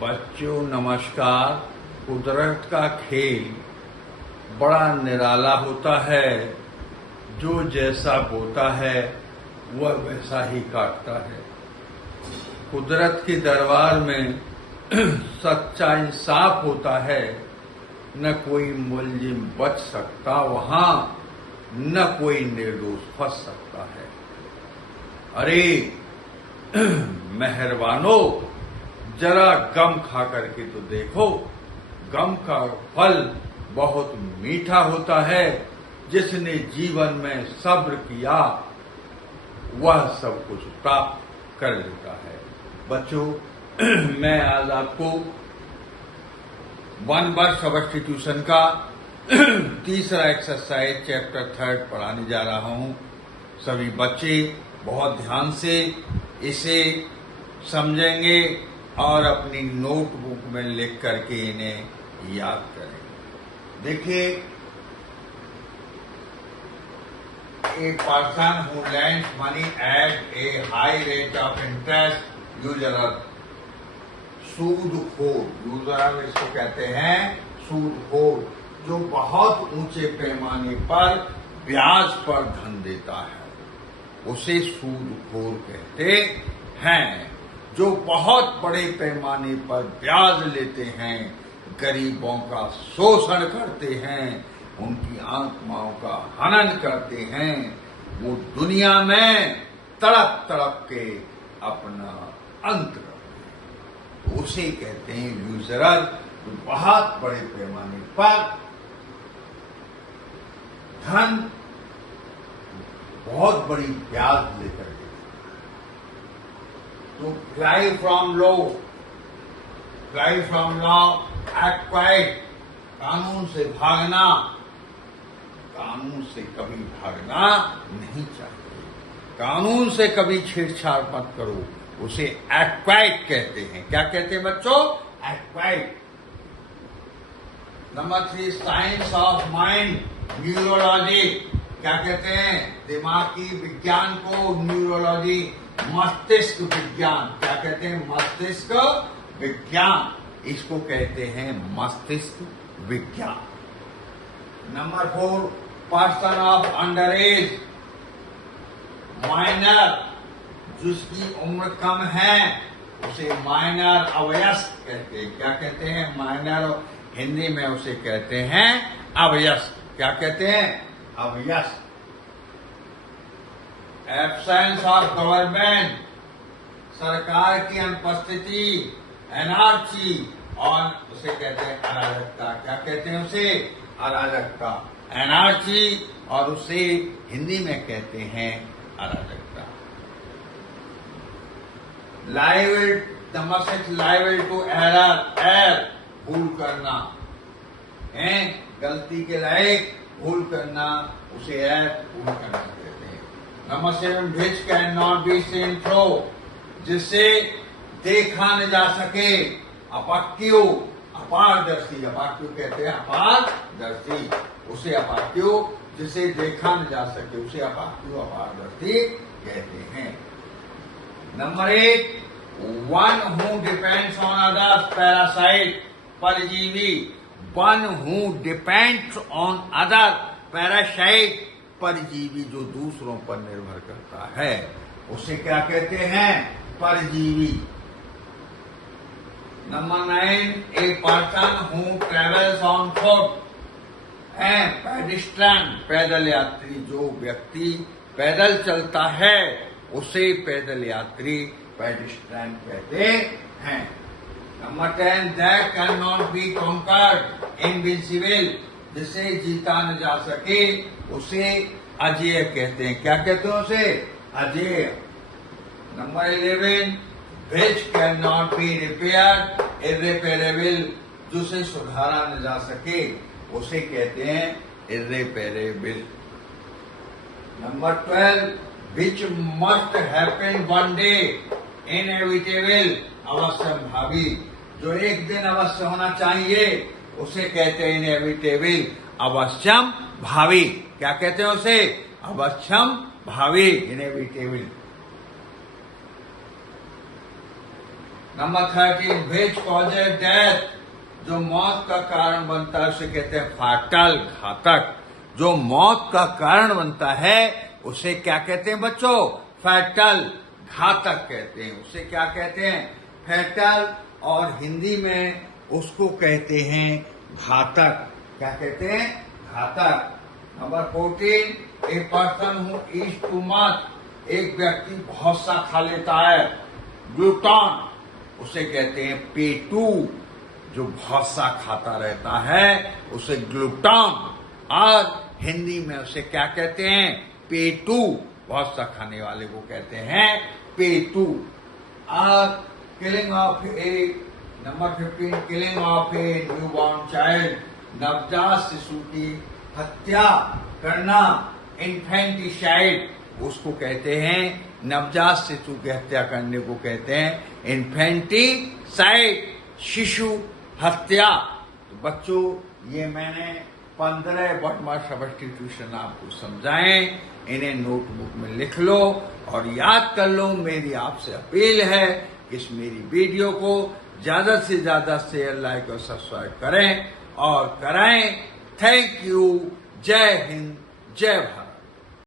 बच्चों नमस्कार। कुदरत का खेल बड़ा निराला होता है। जो जैसा बोता है वह वैसा ही काटता है। कुदरत के दरबार में सच्चा इंसाफ होता है। न कोई मुलजिम बच सकता वहां, न कोई निर्दोष फंस सकता है। अरे मेहरबानो, जरा गम खा करके तो देखो। गम का फल बहुत मीठा होता है। जिसने जीवन में सब्र किया वह सब कुछ प्राप्त कर लेता है। बच्चों, मैं आज आपको 1 वर्ड सब्स्टिट्यूशन का तीसरा एक्सरसाइज चैप्टर 3 पढ़ाने जा रहा हूं। सभी बच्चे बहुत ध्यान से इसे समझेंगे और अपनी नोटबुक में लिख करके इन्हें याद करेंगे। देखिए, a person who lends money at a high rate of interest, usurer, सूदखोर, यूजर इसको कहते हैं सूदखोर, जो बहुत ऊंचे पैमाने पर ब्याज पर धन देता है उसे सूदखोर कहते हैं। जो बहुत बड़े पैमाने पर ब्याज लेते हैं, गरीबों का शोषण करते हैं, उनकी आत्माओं का हनन करते हैं, वो दुनिया में तड़प तड़प के अपना अंत करते हैं, तो उसे कहते हैं यूजरर। जो बहुत बड़े पैमाने पर धन बहुत बड़ी ब्याज लेकर के, तो fly from law, fly from law, act quite, कानून से भागना, कानून से कभी भागना नहीं चाहिए। कानून से कभी छेड़छाड़ मत करो, उसे एक्ट क्वाइट कहते हैं। क्या कहते हैं बच्चों? Act quite. Number 3, science of mind, neurology. क्या कहते हैं? दिमागी विज्ञान को न्यूरोलॉजी, मस्तिष्क विज्ञान। क्या कहते हैं? मस्तिष्क विज्ञान। इसको कहते हैं मस्तिष्क विज्ञान। Number 4, person of under as, minor, जिसकी उम्र कम है उसे माइनर, अवयस्क कहते हैं। क्या कहते हैं? माइनर, हिंदी में उसे कहते हैं अवयस्क। क्या कहते हैं? अवयस्क। एब्सेंस ऑफ गवर्नमेंट, सरकार की अनुपस्थिति, एनार्ची, और उसे कहते हैं अराजकता। क्या कहते हैं उसे? अराजकता, एनार्ची, और उसे हिंदी में कहते हैं अराजकता। Liable, number 6, liable to error, err, भूल करना है, गलती के लायक भूल करना, उसे एर, भूल करना कहते हैं। Number 7, which can not be seen through, जिससे देखा न जा सके, अपाक्यो, अपारदर्शी, अपाक्यो कहते हैं अपारदर्शी, उसे अपाक्यो, जिसे देखा न जा सके उसे अपाक्यो, अपारदर्शी कहते हैं। Number 8, one who depends on others, parasite, परजीवी। One who depends on other, parasite, परजीवी, जो दूसरों पर निर्भर करता है उसे क्या कहते हैं? परजीवी। Number 9, a person who travels on foot, है पेडिस्ट्रियन, पैदल यात्री, जो व्यक्ति पैदल चलता है उसे पैदल यात्री, पेडिस्ट्रियन कहते हैं। Number 10, that can not be conquered, invincible, जिसे जीता न जा सके उसे अजेय कहते हैं। क्या कहते हैं उसे? अजेय। Number 11, which can not be repaired, irreparable, जिसे सुधारा न जा सके उसे कहते हैं irreparable. Number 12, which must happen one day, inevitable, अवश्यंभावी, जो एक दिन अवश्य होना चाहिए उसे कहते हैं इनएविटेबल, अवश्यम भावी। क्या कहते हैं उसे? अवश्यम भावी, inevitable. Number 13, which causes death, जो मौत का कारण बनता है उसे कहते हैं फाटल, घातक। जो मौत का कारण बनता है उसे क्या कहते हैं बच्चों? फैटल, घातक कहते हैं। उसे क्या कहते हैं? फैटल। और हिंदी में उसको कहते हैं घातक। क्या कहते हैं? घातक। Number 14, a person who Yeats too much, एक व्यक्ति बहुत सा खा लेता है। ग्लूटन, उसे कहते हैं पेटू। जो बहुत सा खाता रहता है उसे ग्लूटन। और हिंदी में उसे क्या कहते हैं? पेटू। बहुत सा खाने वाले को कहते हैं पेटू। और killing of A, number 15, killing of A newborn child, नवजात शिशु की हत्या करना, इन्फेंटिसाइड, उसको कहते हैं, नवजात शिशु की हत्या करने को कहते हैं इन्फेंटिसाइड, शिशु हत्या। तो बच्चों, ये मैंने 15 वर्ड सब्स्टिट्यूशन आपको समझाएं। इन्हें नोटबुक में लिख लो और याद कर लो। मेरी आपसे अपील है कि इस मेरी वीडियो को ज्यादा से ज्यादा शेयर, लाइक और सब्सक्राइब करें और कराएं। Thank you. जय हिंद, जय भारत।